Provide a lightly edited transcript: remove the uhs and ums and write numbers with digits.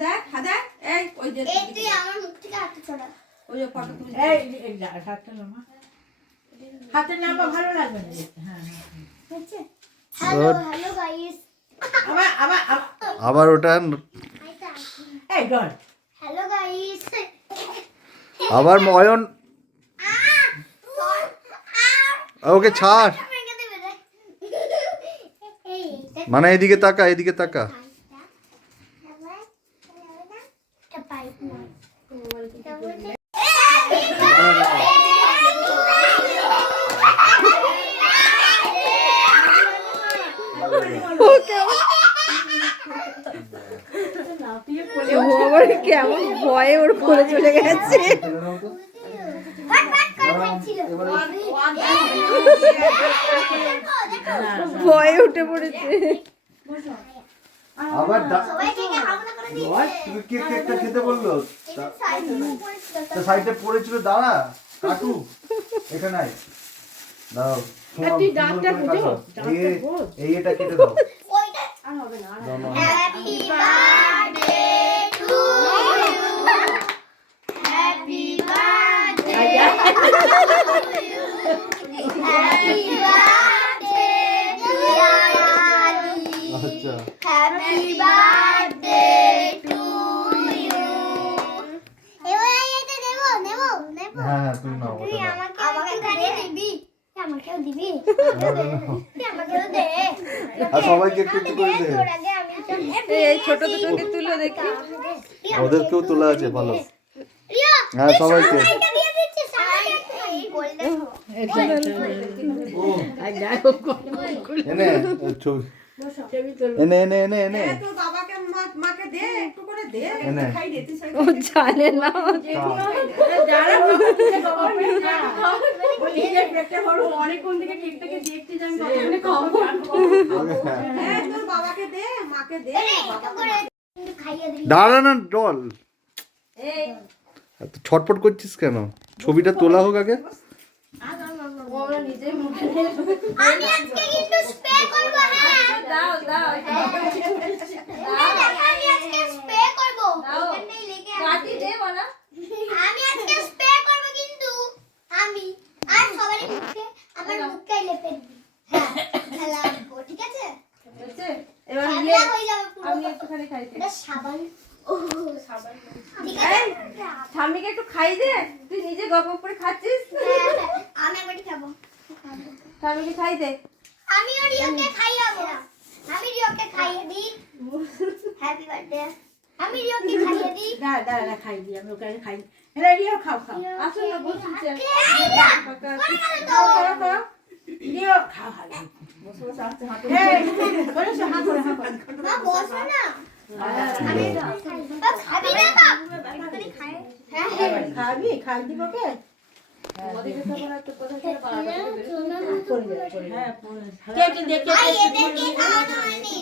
দেখ হাত দেখ এই ওই যে এই তুই আমার মুখ থেকে হাতটা ছড়া ওই যে ফটো তুলে এই হাতটা নামা হাতে নামা ভালো লাগবে না হ্যাঁ হচ্ছে হ্যালো হ্যালো গাইস আবার ওটা এই ডল হ্যালো গাইস আবার অয়ন ওকে ছাড় মানে এদিকে তাকা এদিকে তাকা কেমন ভয়ে ওর কোলে চলে গেছে ভয়ে উঠে পড়েছে আবার তুমি কেকটা খেতে বললো সাইডে পড়েছিল দাঁড়া কাটু এখানে আয় দাও তুই ডাক্তার বুঝো এই এটা কেটে দাও আর হবে না happy birthday to you happy birthday happy birthday to you আচ্ছা হ্যাপি বার্থডে টু ইউ এবার এটা দেব নেব হ্যাঁ তুই নাও তুই আমাকে গাড়ি দিবি আমাকেও দিবি আমাকেও দে আর সবাইকে একটু একটু করে দে এই ছোট দুটোকে তুলো দেখি ওদেরকেও তোলা আছে ভালো হ্যাঁ সবাইকে এনে ছবি এনে এনে এনে এনে তোর বাবাকে মাকে দে একটু করে দে এনে খাই দে তুই ও জানে না যারা অনেকক্ষণ থেকে কেকটাকে দেখতে যাই হ্যাঁ তোর বাবাকে দে মাকে দে দাঁড়া না ডল এত ছটফট করছিস কেন ছবিটা তোলা হোক আগে আমি আজকে কিন্তু স্প্রে করব হ্যাঁ দাও আমি আজকে স্প্রে করব এখানেই লেগে কাটি দে বলা আমি আজকে স্প্রে করব কিন্তু আমি আর সবারই মুখে আমার মুখে লেপে দিবি হ্যাঁ খেলা ঠিক আছে হচ্ছে এবার ঠান্ডা হয়ে যাবে পুরো আমি একটুখানি খাই দে এটা সাবান ও সাবান ঠিক আছে ঠাম্মিকে একটু খাই দে তুই নিজে গপ করে খাচ্ছিস আমি একবারই খাবো ঠাম্মিকে খাই দে আমি রিওকে খাইয়াবো আমি রিওকে খাইয়ে দিই হ্যাপি বার্থডে আমি রিওকে খাইয়ে দিই দাঁড়া খাই দিই আমি ওকে খাই এরা রিও খাও আসুন না বসুন রিও খাও হালে হাত ধরে না বসো না আমি খাবি না বাপ এখানে খায় হ্যাঁ খাই দিব কে হ্যাঁ এদেরকে খাওয়ানো হয়নি